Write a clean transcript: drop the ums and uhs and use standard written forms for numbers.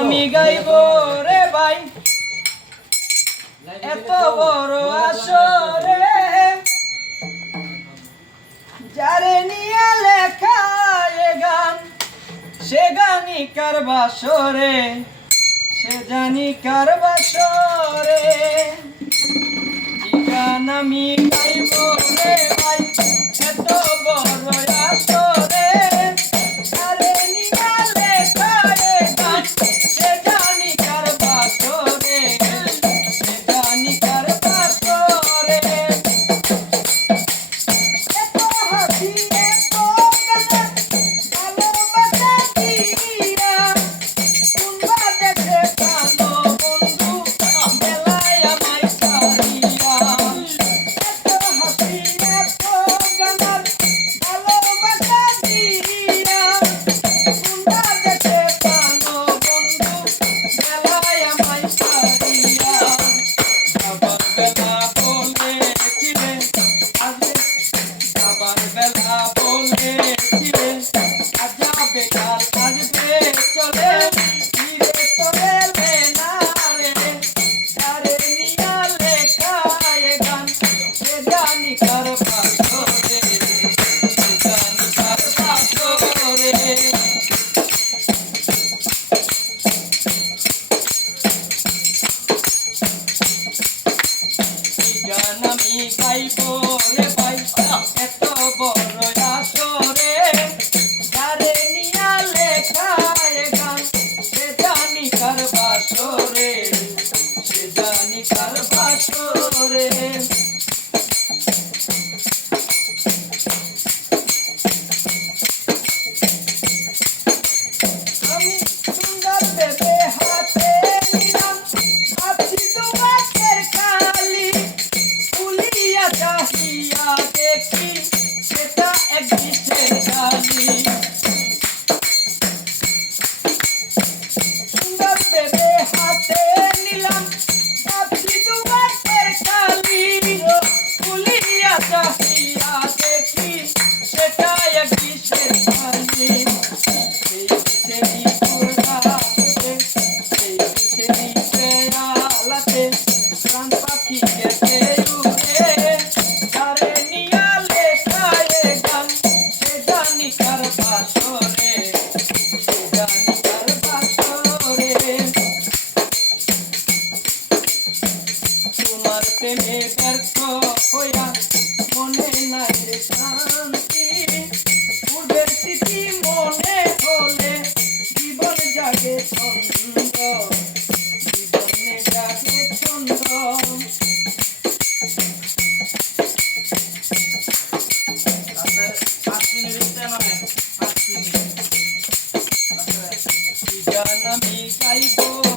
আমি গাইব রে ভাই এত বড় আসরে যারে নিয়ে লেখা এ গান সে গানি কার বাসরে সে জানি কার বাসরে গান আমি গাইব রে ভাই এত বড় আসরে যারে নিয়ে লেখা এ গান সে জানি কার বাসরে সে জানি কার বাসরে এত হাসি এত গান ভালোবাসা দিয়া কুনবা দেখে কালো বন্ধু বেলায় আমায় ছাড়িয়া এত হাসি এত গান ভালোবাসা দিয়া কুনবা দেখে কালো বন্ধু বেলায় আমায় ছাড়িয়া আবার বেলা বলেছিলে আজকে আবার বেলা বলেছিলে আজ যাবে কাল আসবে চলে ফিরে তো এলে না রে যারে নিয়া লেখা এ গান সে জানি কার বাসরে সে জানি কার বাসরে গান আমি গাইব রে ভাই এত বড় আসরে যারে নিয়া লেখা এ গান সে জানি কার বাসরে সে জানি কার বাসরে আমি সুন্দর দেবে হাতে নিলাম ভাবছি তোমাদের খালি ফুলিয়া চাহিয়া দেখি সেটা এক বিশেষ গালি সুন্দর দেবে হাতে নিলাম ভাবছি তোমাদের খালি ফুলিয়া চাহিয়া দেখি সেটা এক বিশেষ গালি সেই বিশেষই পুরাতে সেই বিশেষই খেয়ালাতে প্রাণ পাখি গেছে উড়ে যারে নিয়া লেখা এ গান সে জানি কার বাসরে সে জানি কার বাসরে তোমার প্রেমে ব্যর্থ হইয়া মনে নাই রে শান্তি পূর্বের স্মৃতি মনে হলে জীবন জাগে ছন্দ জীবনে জাগে ছন্দ গান আমি গাইব